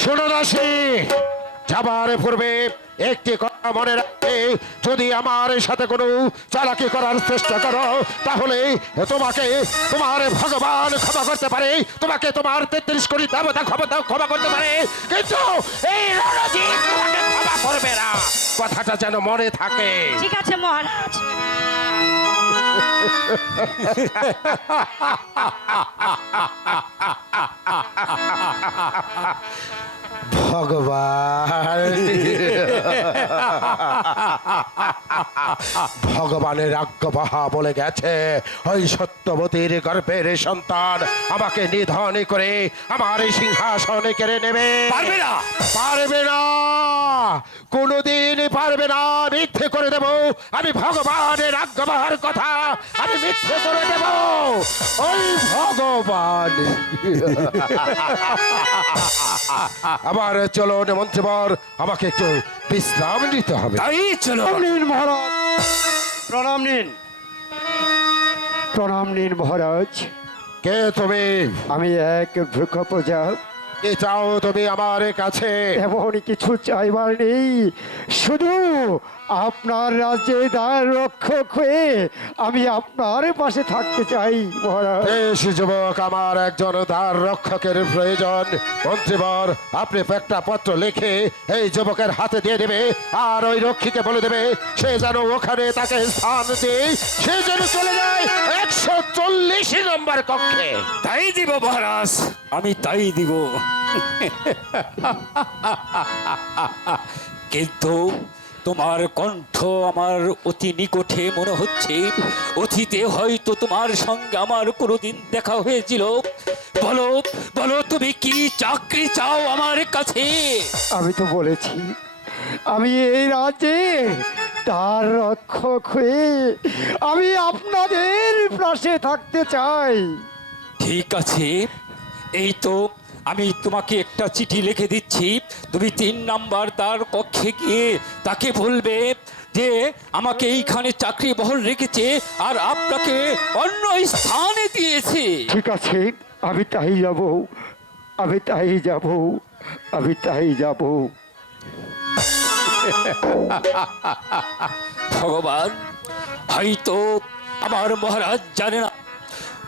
শোনো দাসী, যাবার পূর্বে একটি কথা মনে রাখবে, যদি আমার সাথে কোনো চালাকি করার চেষ্টা করো তাহলে তোমাকে তোমার ভগবান ক্ষমা করতে পারে, তোমাকে তোমার 33 কোটি দেবতা ক্ষমা করতে পারে, কিন্তু এই রণজিৎ তোমাকে ক্ষমা করবে না। কথাটা যেন মনে থাকে। ঠিক আছে মহারাজ। ভগবানের আজ্ঞা বলে গেছে, ওই সত্যবতীর গর্ভের সন্তান আমাকে নিধন করে আমার এই সিংহাসনে কেড়ে নেবে। পারবে না, পারবে না, কোনোদিন পারবে না। মিথ্যে করে দেব আমি, ভগবানের আজ্ঞার কথা আমি মিথ্যে করে দেব। ওই ভগবান আবার চলো মন্ত্রীবর, আমাকে একটু বিশ্রাম নিতে হবে। তাই চলো। মহারাজ প্রণাম নিন, প্রণাম নিন মহারাজ। কে তুমি? আমি এক বৃক্ষ প্রজা। কি চাও তুমি আমার কাছে? এমন কিছু চাইবার নেই, শুধু আপনার রাজ্যে দ্বার রক্ষক হয়ে আমি আপনার পাশে থাকতে চাই মহারাজ। বেশ যুবক, আমার একজন দ্বার রক্ষকের প্রয়োজন। মন্ত্রীবর, আপনি একটা পত্র লিখে এই যুবকের হাতে দিয়ে দেবে, আর ওই রক্ষীকে বলে দেবে সে যেন ওখানে তাকে স্থান দেয়, সে যেন চলে যায় 140 নম্বর কক্ষে। তাই দিব মহারাজ, আমি তাই দিব। কিন্তু তোমার কণ্ঠ আমার অতি নিকটে মনে হচ্ছে, অতীতে হয়তো তোমার সঙ্গে আমার কোনোদিন দেখা হয়েছিল। বলো বলো, তুমি কি চাকরি চাও আমার কাছে? আমি তো বলেছি আমি এই রাজ্যে দ্বার রক্ষক হয়ে আমি আপনাদের পাশে থাকতে চাই। ঠিক আছে, এই তো আমি তোমাকে একটা চিঠি লিখে দিচ্ছি। তুমি 3 নাম্বার তার কক্ষে গিয়ে তাকে বলবে যে আমাকে এইখানে চাকরি বহাল রেখেছে আর আপনাকে অন্য স্থানে দিয়েছে। ঠিক আছে, আমি তাই যাব, আমি তাই যাব, আমি তাই যাব। ভগবান হয়তো আমার মহারাজ জানে না,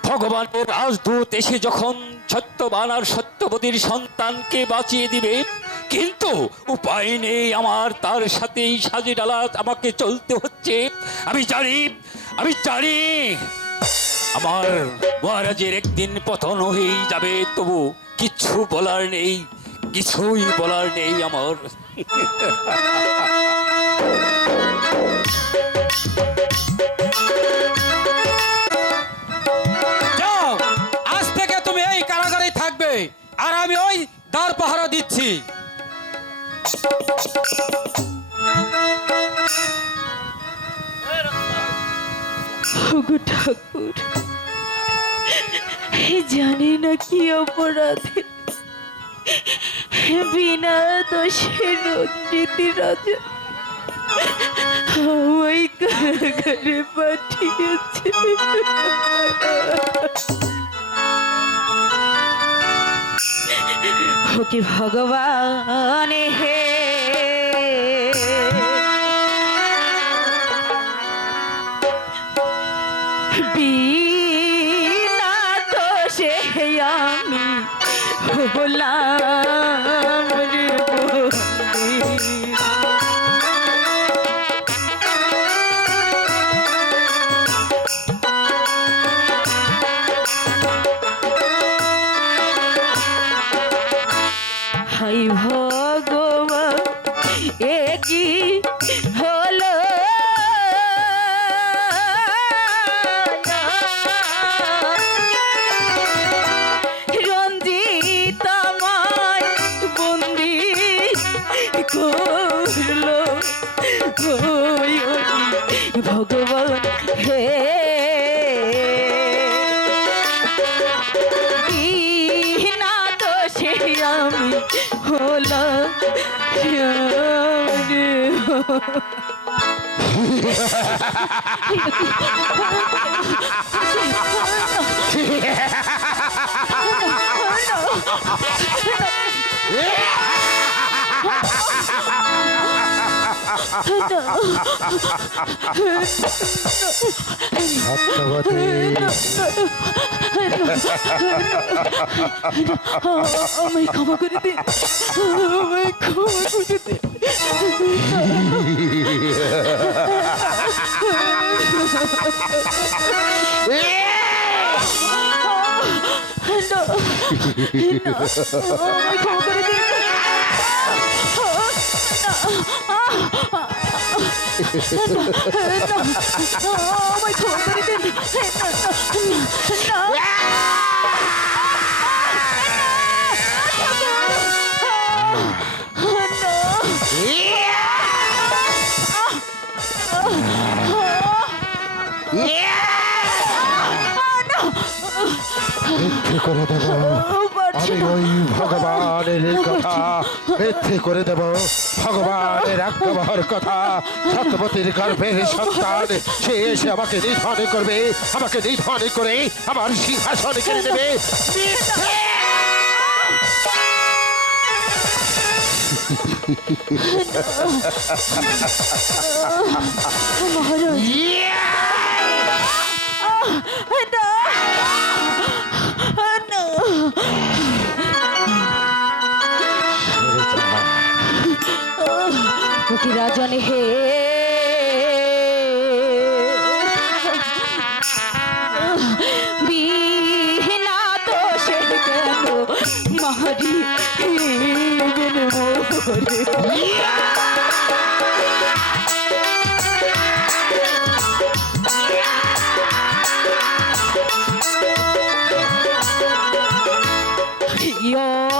ভগবানের রাজদূত এসে যখন সত্যবান আর সত্যবতীর সন্তানকে বাঁচিয়ে দিবে, কিন্তু উপায় নেই, আমার তার সাথেই সাজে ডালা আমাকে চলতে হচ্ছে। আমি জানি, আমি জানি আমার মহারাজের একদিন পতন হয়েই যাবে, তবু কিছু বলার নেই, কিছুই বলার নেই আমার। যাও, আজ থেকে তুমি এই কারাগারে থাকবে, আর আমি ওই দ্বার পাহারা দিচ্ছি। ওগো ঠাকুর, জানি না কি অপরাধে বিনা দোষে রঞ্জিতি রাজা ওই কারাগারে পাঠিয়েছে। ওকে ভগবান হে, বিনা দোষে আমি হলাম রে বন্দী। হাই ভগবান, এ কি হলো? রঞ্জিত আমায় বন্দি করলো, ভগবান হে, বিনা দোষে আমি হলাম সত্যবতী, আমায় ক্ষমা করে দিন, আমায় ক্ষমা করে দিন। না, আমায় ক্ষমা করে দিন। আমায় ক্ষমা করে দিন। মিথ্যে করে দেব আমি ওই ভগবানের কথা, মিথ্যে করে দেব ভগবানের একবার কথা। সত্যবতীর গর্ভের সন্তান সে এসে আমাকে নিধন করবে, আমাকে নিধন করে আমার সিংহাসন কেড়ে নেবে। রাজনে হে বিনা দোষে কেন মারি মোরে।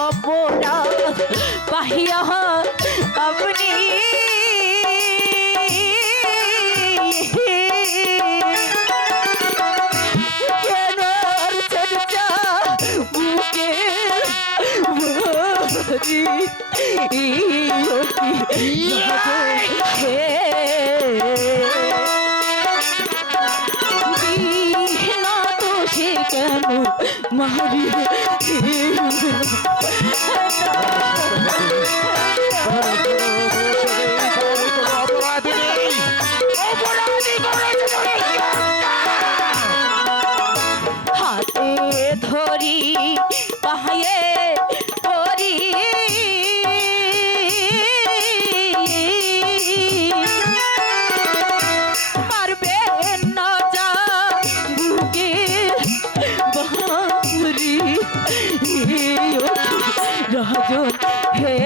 অপরাধ পাহিয়া আপনি কেন চর্চা বুকে না তো সে কেন মারি হাতে ধরি পাহায়ে ধরি পারবে না যা বুকে বাহারি রাজন হে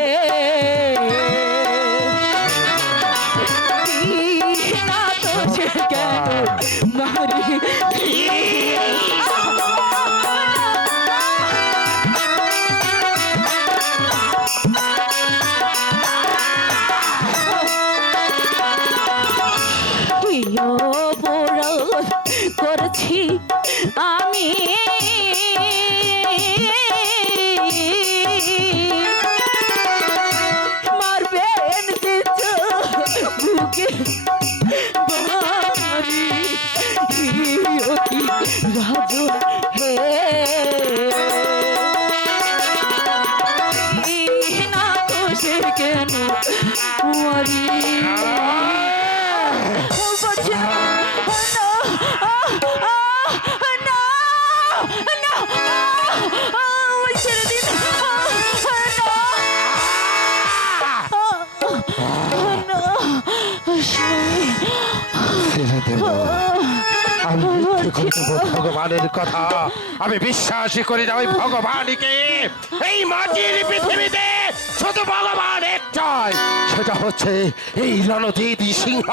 না তো সে কেন মারি অপরাধ করছি আমি মারবেন বুকে বাড়ি রাজন হে না তো সে কেন মারি আমি মিথ্যে করে দেব ভগবানের কথা। আমি বিশ্বাসই করি না ওই ভগবানকে। এই মাটির পৃথিবীতে শুধু ভগবান একটাই, সেটা হচ্ছে এই রণজিৎ সিংহ।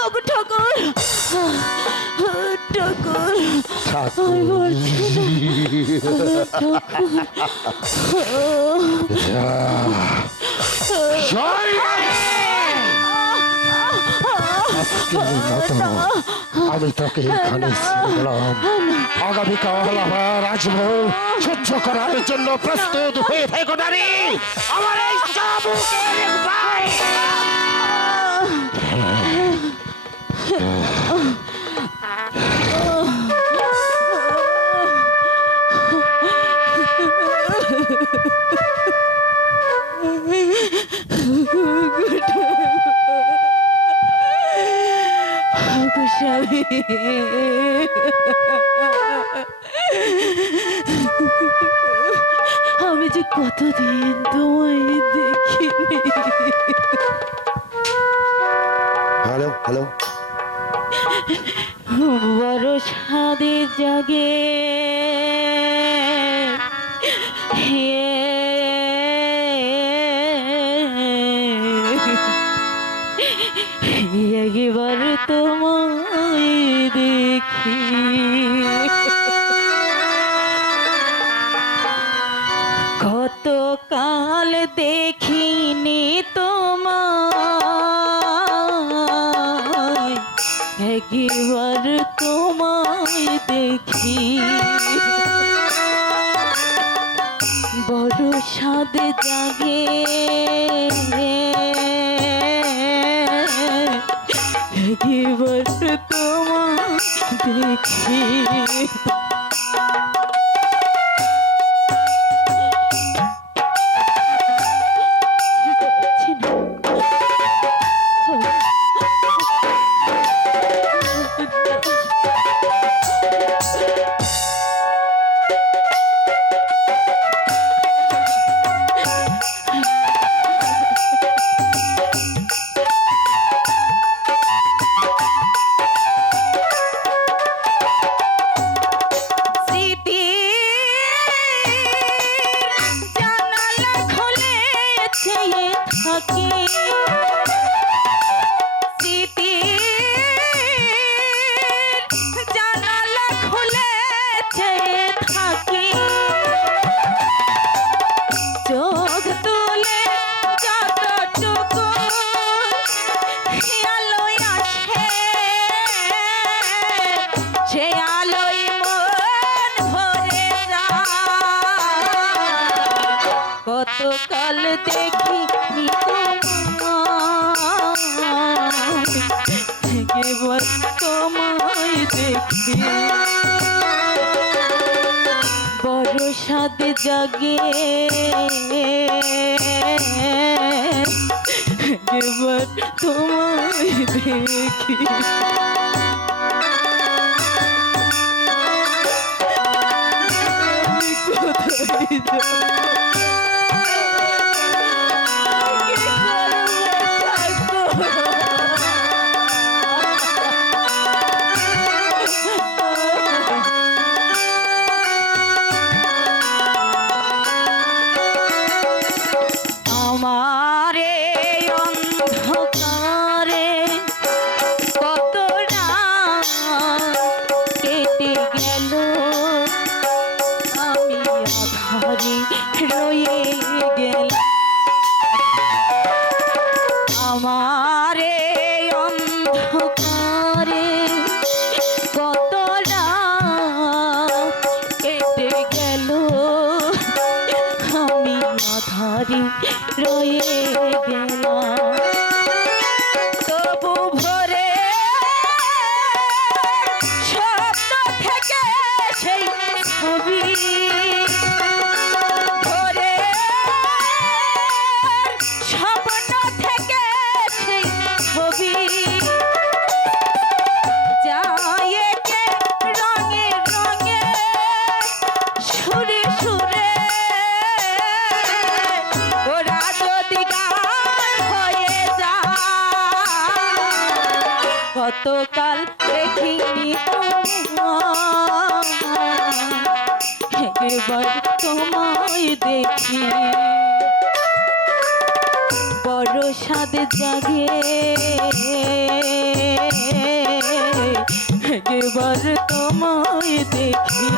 ঠাকুর ঠাকুর আমি তোকে এখানে ছিলাম, আগামীকাল আবার আসবো। সহ্য করার জন্য প্রস্তুত হয়ে থেকো নারী, আমার এই চাবুকের ভাই। স্বামী, আমি যে কতদিন তোমায় দেখিনি। হ্যালো হ্যালো, বড় সাদে জাগে একবার তোমায় দেখি, কত কাল দেখিনি তোমায়, একবার তোমায় দেখি, বড় স্বাদ জাগে একবার তোমায় দেখি। কতকাল দেখি একবার তোমায় দেখি, বড় স্বাদ জাগে একবার তোমায় দেখি। কোথায় যাবো? আমারে অন্ধকারে কত রাত কেটে গেল, আমি আধারে রয়ে গেল, আমারে অন্ধকারে কত রাত কেটে গেল, আমি আধারে রয়ে গেলাম, তবু ভোরে স্বপ্ন থেকে সেই ছবি, ভোরে স্বপ্ন থেকে সেই ছবি, যায় এঁকে রঙে রঙে সুরে সুরে, ওরা যদি গান হয়ে যায়, কতকাল দেখিনি একবার তোমায় দেখি, বড় স্বাদ জাগে একবার তোমায় দেখি।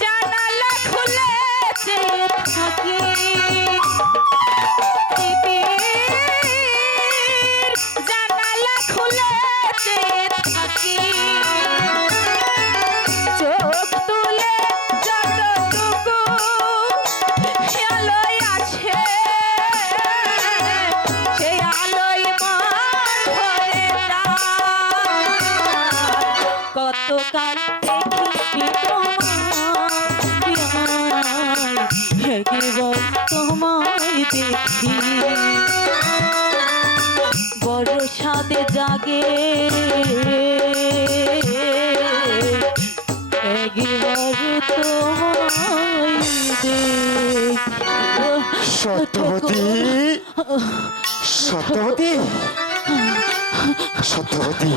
জানালা খুলে চেয়ে থাকি, লাগে একবার তোমায় সত্যবতী সত্যবতী সত্যবতী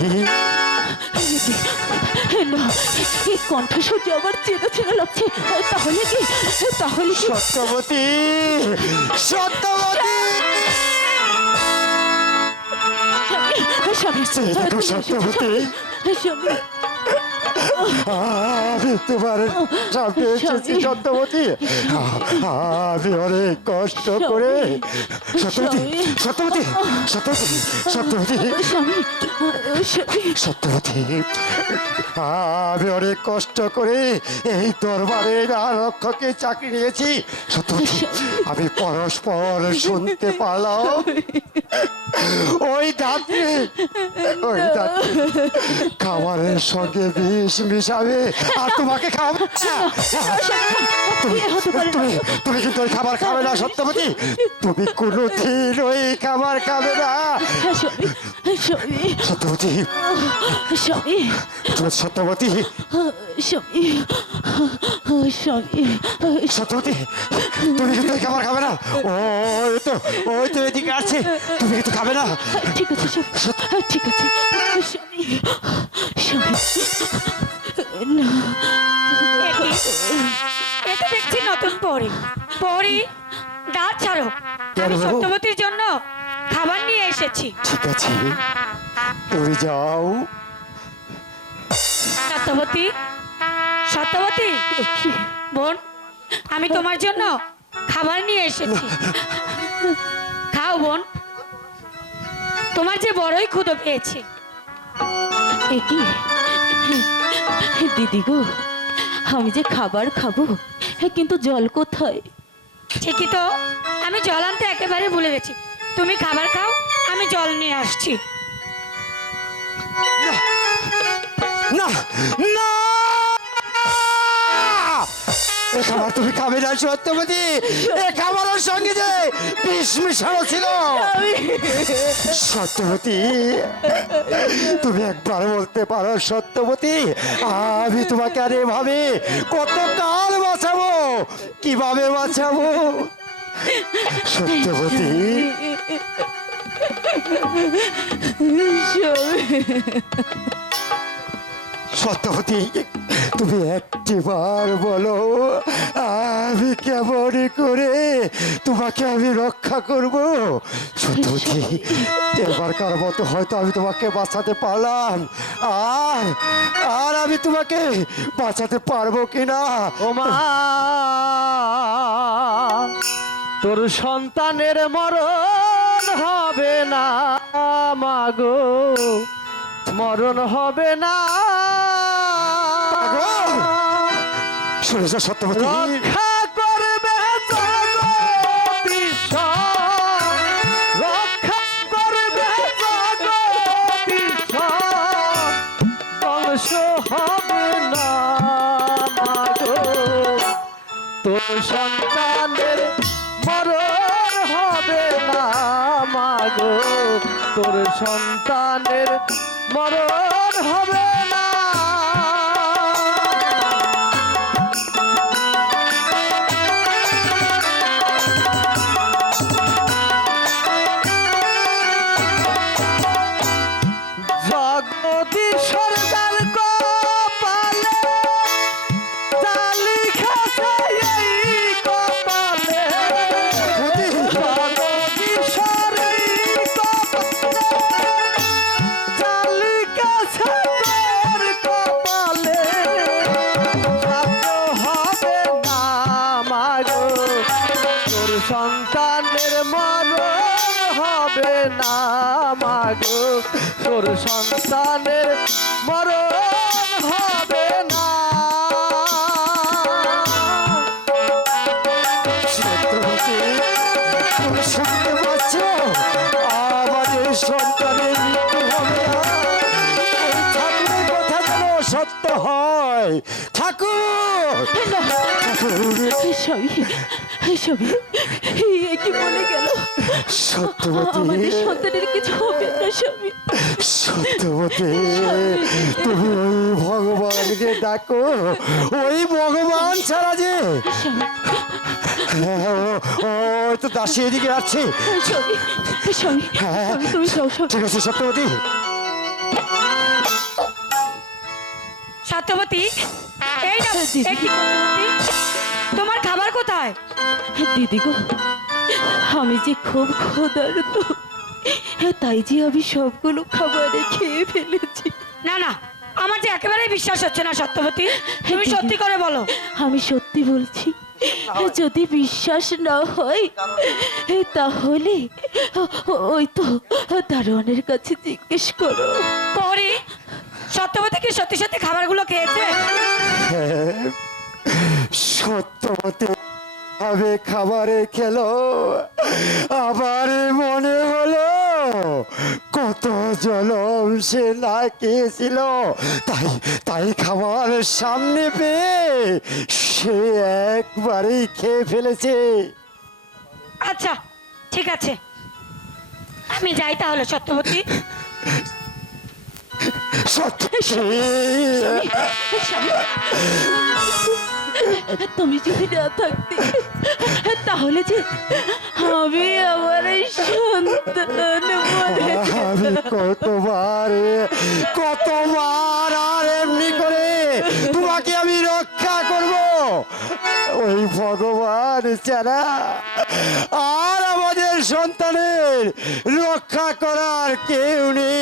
না, এই কণ্ঠস্বর যে আমার চেনা চেনা লাগছে। তাহলে কি সত্যবতী সত্যবতী স্বামী, এই দেখো সত্যবতী, স্বামী, আমি তোমার সামনে এসেছি সত্যবতী। আমি অনেক কষ্ট করে সত্যবতী সত্যবতী সত্যবতী সত্যবতী স্বামী, স্বামী, সত্যবতী, আমি অনেক কষ্ট করে এই দরবারের আরক্ষকে চাকরি নিয়েছি সত্যবতী। আমি পরস্পর শুনতে পারলাম ওই রাত্রে খাবারের সঙ্গে বিষ মিশাবে আর তোমাকে খাওয়াবে। তুমি কিন্তু ওই খাবার খাবে না সত্যবতী, তুমি কোনোদিন ওই খাবার খাবে না স্বামী, সত্যবতী। স্বামী, তুমি সত্যবতী স্বামী, স্বামী, সত্যবতী, তুমি কিন্তু ওই খাবার খাবে না। ওই তো এদিকে আছে, তুমি কিন্তু খাবে না। ঠিক আছে স্বামী, ঠিক আছে স্বামী, স্বামী, না, এটা দেখছি নতুন পরি পরি, দাঁত ছাড়ো। কেন? আমি সত্যবতীর জন্য খাবার নিয়ে এসেছি। ঠিক আছে, তুমি যাও। সত্যবতী, সত্যবতী বোন, আমি তোমার জন্য খাবার নিয়ে এসেছি। খাও বোন, তোমার যে বড়ই ক্ষুধা পেয়েছে। একি দিদি গো, আমি যে খাবার খাবো, কিন্তু জল কোথায়? ঠিকই তো, আমি জল আনতে একেবারে ভুলে গেছি। তুমি খাবার খাও, আমি জল নিয়ে আসছি। না না, এ খাবার তুমি খাবে না সত্যবতী। এ খাবারের সঙ্গে যে বিষ মিশানো ছিল। সত্যবতী, তুমি একবার বলতে পারো সত্যবতী, আমি তোমাকে আর এভাবে কতকাল বাঁচাবো, কিভাবে বাঁচাবো সত্যবতী? সত্যবতী, তুমি একটিবার বলো, আমি কেমন করে তোমাকে আমি রক্ষা করব সত্যবতী? এবারকার মতো হয়তো আমি তোমাকে বাঁচাতে পারলাম, আর আর আমি তোমাকে বাঁচাতে পারবো কিনা। ওমা, তোর সন্তানের মরণ হবে না মাগো, মরণ হবে না। শুনেছ সত্যবতী? রক্ষা করবে জগদীশ, রক্ষা করবে জগদীশ, বংশ হবে না মাগো, তোর সন্তানের মরণ হবে না মাগো, তোর সন্তানের মরণ হবে না। জগদীশ সরদার কপালে জালি খাছে এই কপালে, জগদীশের এই কপালে জালি খাছে তোর কপালে, সাধ্য হবে না মাগো, তোর সন্তানের মরণ হবে না মাগো, তোর সন্তানের মরণ হবে না। সত্যবতী, তুমি শুনতে পাচ্ছ? আমাদের সন্তানের মৃত্যু হবে না। ওই ঠাকুরের কথা যেন সত্য হয়। ঠাকুর, ঠাকুর, স্বামী, স্বামী, এ কি বলে গেল? সত্যবতী আমাদের সন্তানের কিছু হবে না স্বামী। সত্যবতী তুমি ওই ভগবানকে ডাকো, ওই ভগবান ছাড়া যে ওই তো দাসী এদিকে আসছে। স্বামী স্বামী স্বামী, তুমি সব সব ঠিক আছে সত্যবতী। সত্যবতী, এই না, দিদি। এ কি সত্যবতী? তোমার খাবার কোথায়? দিদি গো, আমি যে খুব ক্ষুধার্ত, তাই যে আমি সবগুলো খাবারে খেয়ে ফেলেছি। না না, আমার যে একেবারেই বিশ্বাস হচ্ছে না সত্যবতী, তুমি দিদি। সত্যি করে বলো। আমি সত্যি বলছি, যদি বিশ্বাস না হয় তাহলে ওই তো দারোয়ানের কাছে জিজ্ঞেস করো। পরি, সত্যবতী কি সত্যি সত্যি খাবারগুলো খেয়েছে? সত্যবতী ভাবে খাবারে খেলো, আবার মনে হলো কত জলম সে না খেয়েছিল, তাই তাই খাবার সামনে পেয়ে সে একবারেই খেয়ে ফেলেছে। আচ্ছা ঠিক আছে, আমি যাই তাহলে সত্যবতী। তুমি যদি না থাকতে তাহলে যে আমি আমার এই সন্তান মনে আমি কতবার আর এমনি করে তোমাকে আমি রক্ষা করব, ওই ভগবান ছাড়া আর আমাদের সন্তানের রক্ষা করার কেউ নেই,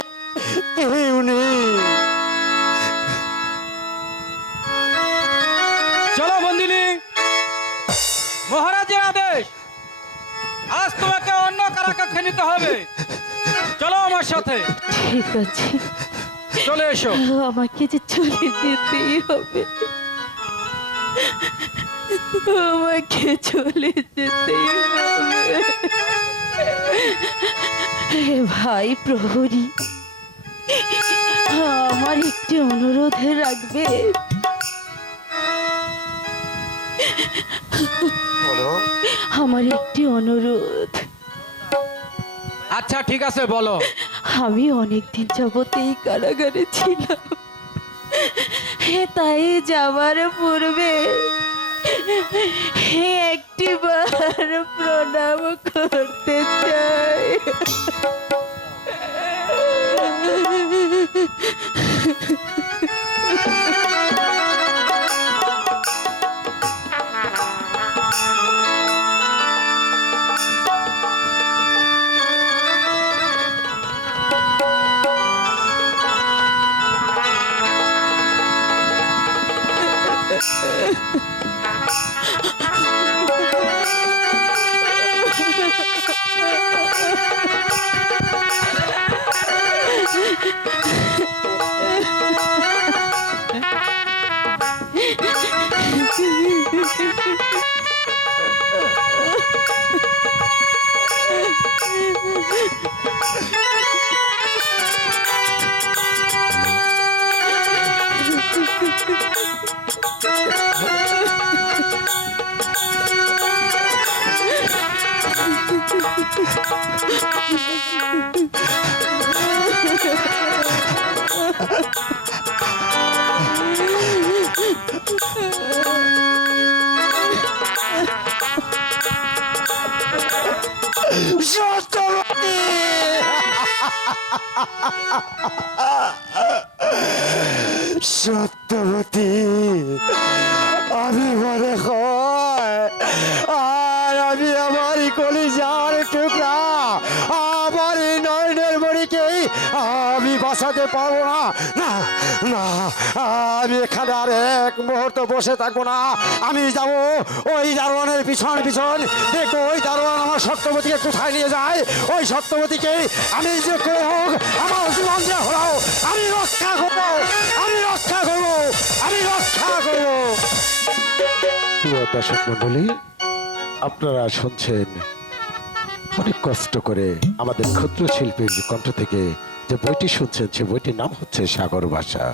কেউ নেই। চলো বন্দিনী, মহারাজের আদেশ, আজ তোমাকে অন্য কারাকক্ষে নিতে হবে। চলো আমার সাথে। ঠিক আছে, চলে এসো। আমাকে যে চলে যেতেই হবে, আমাকে চলে যেতেই হবে। হে ভাই প্রহরী, আমার একটি অনুরোধ রাখবে। আমার একটি অনুরোধ। আচ্ছা ঠিক আছে, বলো। আমি অনেকদিন যাবত এই কারাগারে ছিলাম, তাই যাওয়ার পূর্বে একটি বার প্রণাম করতে চাই। সত্যবতী, সত্যবতী, আমি মনে হয় আর আমি আমার কলিজার টুকরা, আমার এই নয়নের মণিকেই আমি বাঁচাতে পারবো না। না না, আমি এখানে আর এক মুহূর্ত বসে থাকবো না। আমি যাব ওই দারোয়ানের পিছন পিছন, দেখো ওই দারোয়ান আমার সত্যবতীকে কোথায় নিয়ে যায়। ওই সত্যবতীকে আমি যে করে হোক আমার জীবন যে হলো আমি রক্ষা করবো, আমি রক্ষা করবো, আমি রক্ষা করবো। প্রিয় দর্শক মন্ডলী, আপনারা শুনছেন অনেক কষ্ট করে আমাদের ক্ষুদ্র শিল্পীর কণ্ঠ থেকে যে বইটি শুনছেন, সে বইটির নাম হচ্ছে সাগর ভাষা।